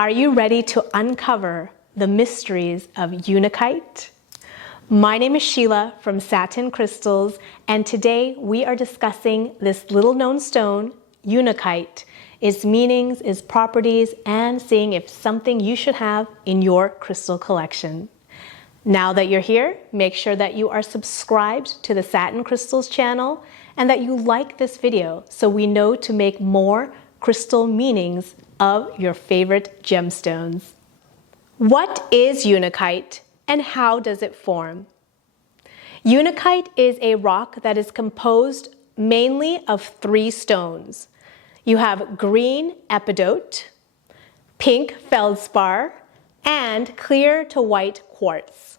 Are you ready to uncover the mysteries of Unakite? My name is Sheila from Satin Crystals, and today we are discussing this little known stone, Unakite, its meanings, its properties, and seeing if something you should have in your crystal collection. Now that you're here, make sure that you are subscribed to the Satin Crystals channel and that you like this video so we know to make more crystal meanings of your favorite gemstones. What is Unakite and how does it form? Unakite is a rock that is composed mainly of three stones. You have green epidote, pink feldspar, and clear to white quartz.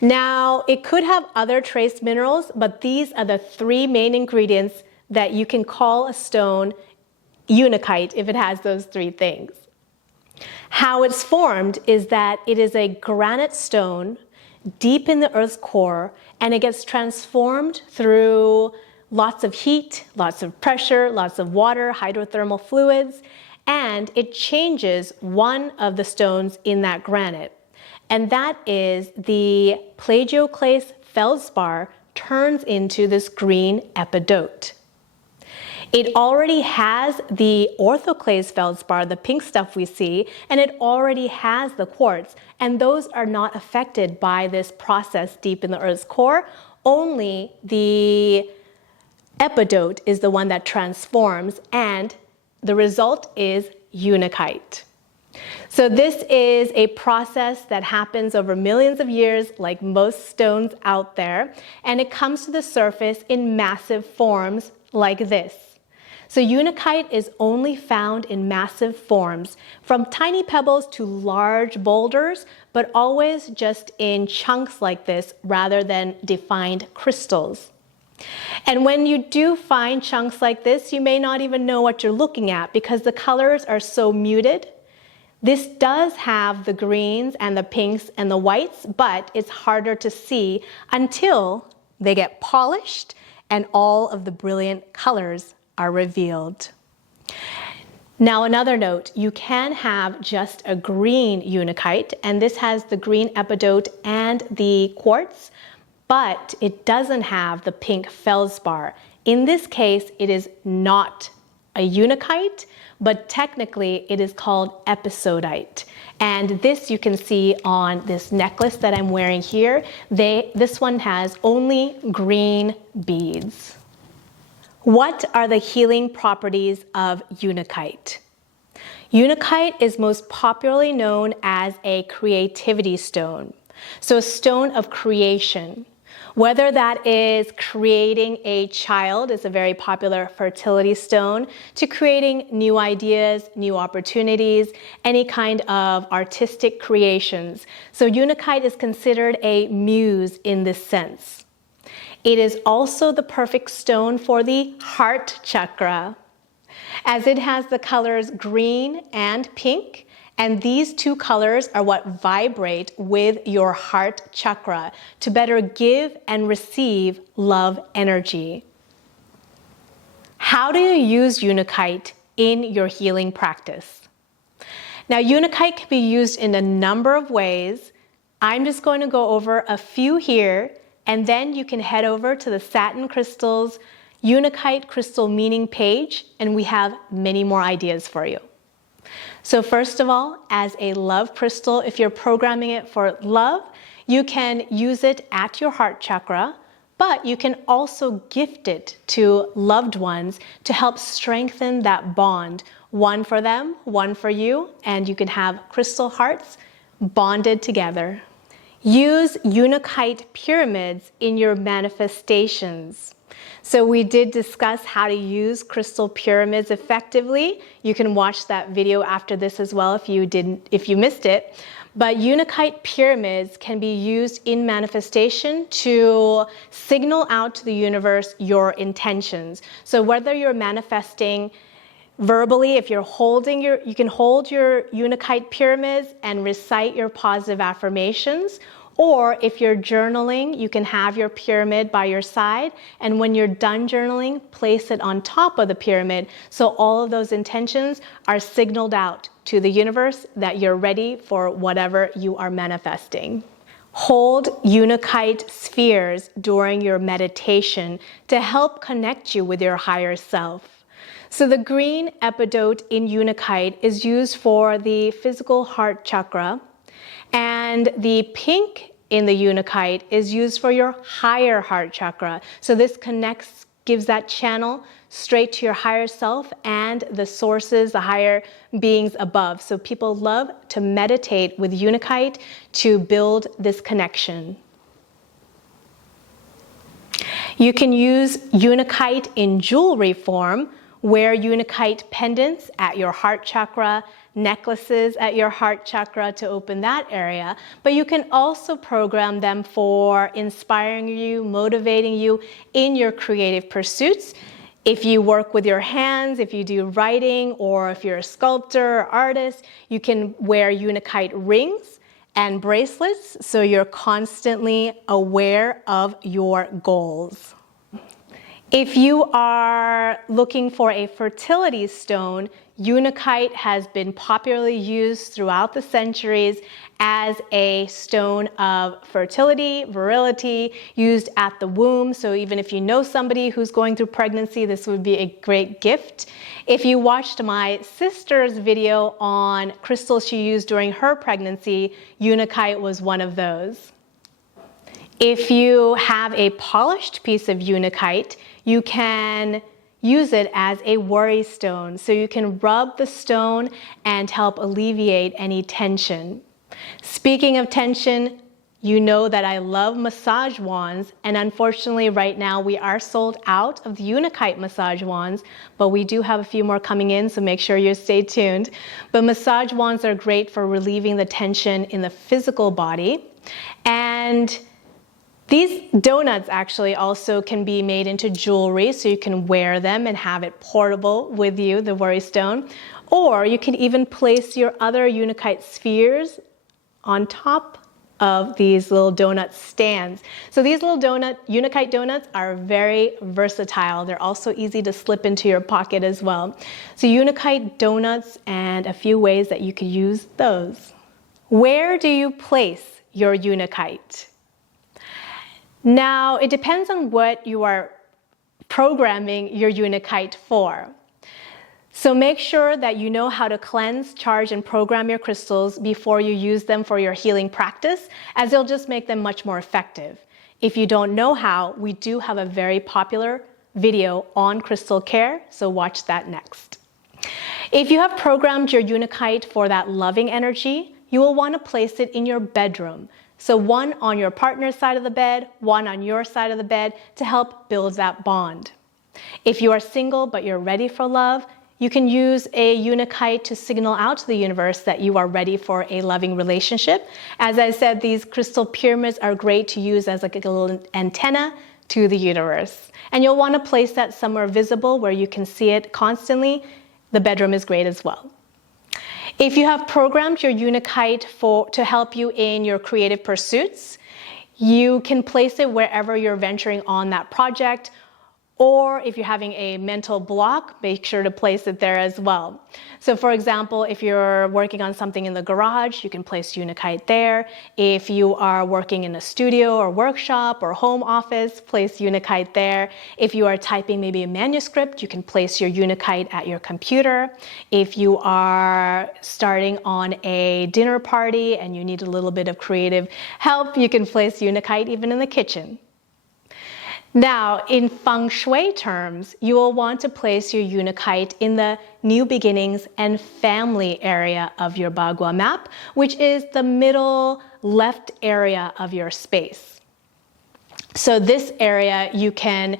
Now, it could have other trace minerals, but these are the three main ingredients that you can call a stone Unakite if it has those three things. How it's formed is that it is a granite stone deep in the Earth's core, and it gets transformed through lots of heat, lots of pressure, lots of water, hydrothermal fluids, and it changes one of the stones in that granite. And that is the plagioclase feldspar turns into this green epidote. It already has the orthoclase feldspar, the pink stuff we see, and it already has the quartz, and those are not affected by this process deep in the Earth's core. Only the epidote is the one that transforms, and the result is Unakite. So this is a process that happens over millions of years, like most stones out there, and it comes to the surface in massive forms like this. So Unakite is only found in massive forms, from tiny pebbles to large boulders, but always just in chunks like this rather than defined crystals. And when you do find chunks like this, you may not even know what you're looking at because the colors are so muted. This does have the greens and the pinks and the whites, but it's harder to see until they get polished and all of the brilliant colors are revealed. Now, another note, you can have just a green Unakite, and this has the green epidote and the quartz, but it doesn't have the pink feldspar. In this case, it is not a Unakite, but technically it is called episodite. And this you can see on this necklace that I'm wearing here. This one has only green beads. What are the healing properties of Unakite? Unakite is most popularly known as a creativity stone. So a stone of creation. Whether that is creating a child, is a very popular fertility stone, to creating new ideas, new opportunities, any kind of artistic creations. So Unakite is considered a muse in this sense. It is also the perfect stone for the heart chakra, as it has the colors green and pink. And these two colors are what vibrate with your heart chakra to better give and receive love energy. How do you use Unakite in your healing practice? Now, Unakite can be used in a number of ways. I'm just going to go over a few here, and then you can head over to the Satin Crystals Unakite crystal meaning page, and we have many more ideas for you. So first of all, as a love crystal, if you're programming it for love, you can use it at your heart chakra, but you can also gift it to loved ones to help strengthen that bond. One for them, one for you, and you can have crystal hearts bonded together. Use Unakite pyramids in your manifestations. So we did discuss how to use crystal pyramids effectively. You can watch that video after this as well if you missed it. But Unakite pyramids can be used in manifestation to signal out to the universe your intentions. So whether you're manifesting verbally, if you're holding you can hold your Unakite pyramids and recite your positive affirmations, Or if you're journaling, you can have your pyramid by your side, and when you're done journaling, place it on top of the pyramid so all of those intentions are signaled out to the universe that you're ready for whatever you are manifesting. Hold Unakite spheres during your meditation to help connect you with your higher self. So the green epidote in Unakite is used for the physical heart chakra, and the pink in the Unakite is used for your higher heart chakra. So this connects, gives that channel straight to your higher self and the sources, the higher beings above. So people love to meditate with Unakite to build this connection. You can use Unakite in jewelry form. Wear Unakite pendants at your heart chakra, necklaces at your heart chakra to open that area. But you can also program them for inspiring you, motivating you in your creative pursuits. If you work with your hands, if you do writing, or if you're a sculptor or artist, you can wear Unakite rings and bracelets so you're constantly aware of your goals. If you are looking for a fertility stone, Unakite has been popularly used throughout the centuries as a stone of fertility, virility, used at the womb. So even if you know somebody who's going through pregnancy, this would be a great gift. If you watched my sister's video on crystals she used during her pregnancy, Unakite was one of those. If you have a polished piece of Unakite, you can use it as a worry stone. So you can rub the stone and help alleviate any tension. Speaking of tension, you know that I love massage wands, and unfortunately right now we are sold out of the Unakite massage wands, but we do have a few more coming in, so make sure you stay tuned. But massage wands are great for relieving the tension in the physical body. And these donuts actually also can be made into jewelry, so you can wear them and have it portable with you, the worry stone. Or you can even place your other Unakite spheres on top of these little donut stands. So these little Unakite donuts are very versatile. They're also easy to slip into your pocket as well. So Unakite donuts and a few ways that you could use those. Where do you place your Unakite? Now, it depends on what you are programming your Unakite for. So make sure that you know how to cleanse, charge, and program your crystals before you use them for your healing practice, as it'll just make them much more effective. If you don't know how, we do have a very popular video on crystal care, so watch that next. If you have programmed your Unakite for that loving energy, you will want to place it in your bedroom. So one on your partner's side of the bed, one on your side of the bed to help build that bond. If you are single but you're ready for love, you can use a Unakite to signal out to the universe that you are ready for a loving relationship. As I said, these crystal pyramids are great to use as like a little antenna to the universe. And you'll want to place that somewhere visible where you can see it constantly. The bedroom is great as well. If you have programmed your Unakite to help you in your creative pursuits, you can place it wherever you're venturing on that project, or if you're having a mental block, make sure to place it there as well. So for example, if you're working on something in the garage, you can place Unakite there. If you are working in a studio or workshop or home office, place Unakite there. If you are typing maybe a manuscript, you can place your Unakite at your computer. If you are starting on a dinner party and you need a little bit of creative help, you can place Unakite even in the kitchen. Now, in feng shui terms, you will want to place your Unakite in the new beginnings and family area of your Bagua map, which is the middle left area of your space. So this area, you can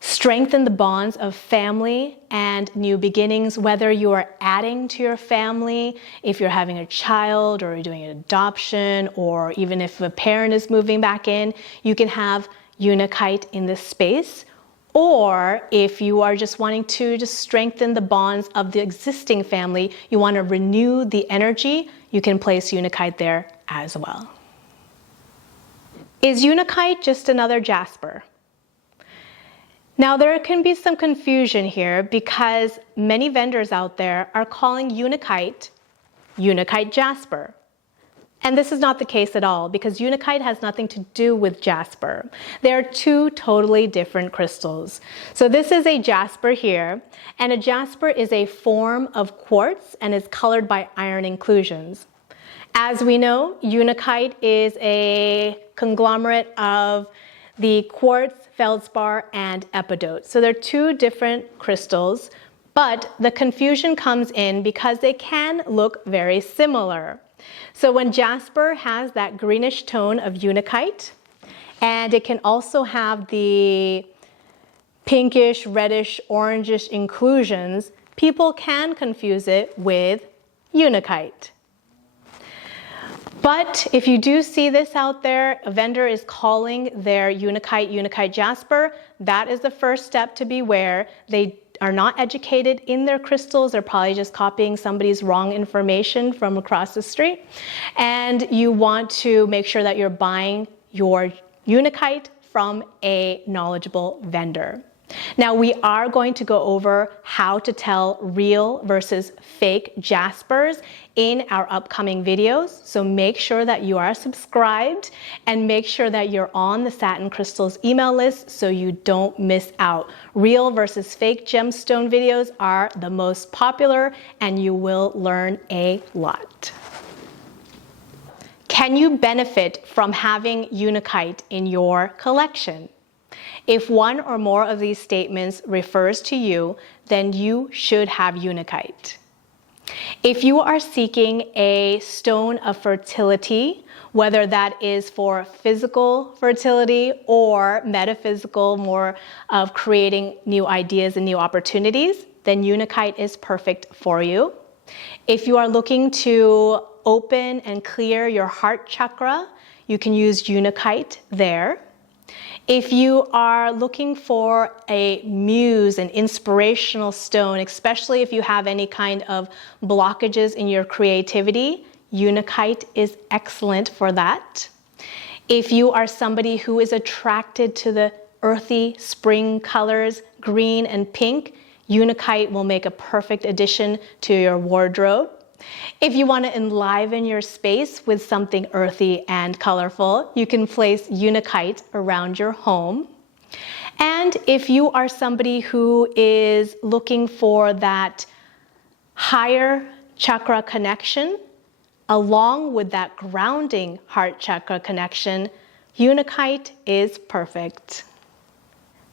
strengthen the bonds of family and new beginnings, whether you are adding to your family, if you're having a child or you're doing an adoption, or even if a parent is moving back in, you can have Unakite in this space. Or if you are just wanting to just strengthen the bonds of the existing family, you want to renew the energy, you can place Unakite there as well. Is Unakite just another Jasper? Now there can be some confusion here because many vendors out there are calling Unakite Jasper. And this is not the case at all because Unakite has nothing to do with Jasper. They are two totally different crystals. So this is a Jasper here, and a Jasper is a form of quartz and is colored by iron inclusions. As we know, Unakite is a conglomerate of the quartz, feldspar, and epidote. So they're two different crystals, but the confusion comes in because they can look very similar. So when Jasper has that greenish tone of Unakite, and it can also have the pinkish, reddish, orangish inclusions, people can confuse it with Unakite. But if you do see this out there, a vendor is calling their Unakite Jasper, that is the first step to beware. They are not educated in their crystals. They're probably just copying somebody's wrong information from across the street. And you want to make sure that you're buying your Unakite from a knowledgeable vendor. Now we are going to go over how to tell real versus fake Jaspers in our upcoming videos. So make sure that you are subscribed and make sure that you're on the Satin Crystals email list so you don't miss out. Real versus fake gemstone videos are the most popular and you will learn a lot. Can you benefit from having Unakite in your collection? If one or more of these statements refers to you, then you should have Unakite. If you are seeking a stone of fertility, whether that is for physical fertility or metaphysical, more of creating new ideas and new opportunities, then Unakite is perfect for you. If you are looking to open and clear your heart chakra, you can use Unakite there. If you are looking for a muse, an inspirational stone, especially if you have any kind of blockages in your creativity, Unakite is excellent for that. If you are somebody who is attracted to the earthy spring colors, green and pink, Unakite will make a perfect addition to your wardrobe. If you want to enliven your space with something earthy and colorful, you can place Unakite around your home. And if you are somebody who is looking for that higher chakra connection, along with that grounding heart chakra connection, Unakite is perfect.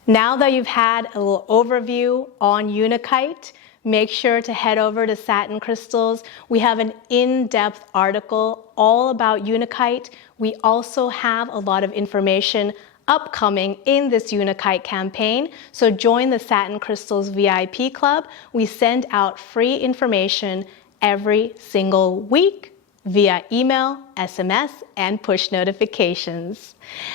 Now that you've had a little overview on Unakite, make sure to head over to Satin Crystals. We have an in-depth article all about Unakite. We also have a lot of information upcoming in this Unakite campaign. So join the Satin Crystals VIP Club. We send out free information every single week via email, SMS, and push notifications.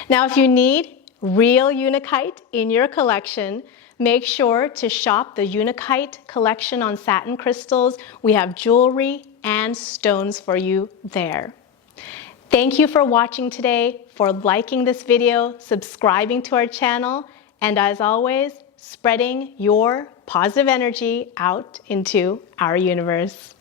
Now, if you need real Unakite in your collection, make sure to shop the Unakite collection on Satin Crystals. We have jewelry and stones for you there. Thank you for watching today, for liking this video, subscribing to our channel, and as always, spreading your positive energy out into our universe.